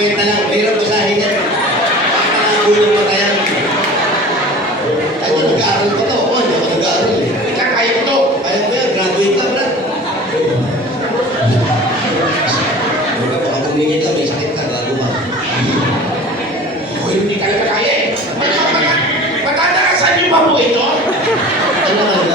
50 lang. Mahirap basahin yan. Kulang pa tayo. Ay, ito, nag-aaral pa to. Oo, hindi ako nag-aaral eh. Ika, kaya ko to. Kaya ko yan, graduate lang, brad. Baka bumingit ka, may sakit ka, bago ba? Hoy, hindi talaga kaya eh. Matandarasan niyo ba mo ito? Ano naman,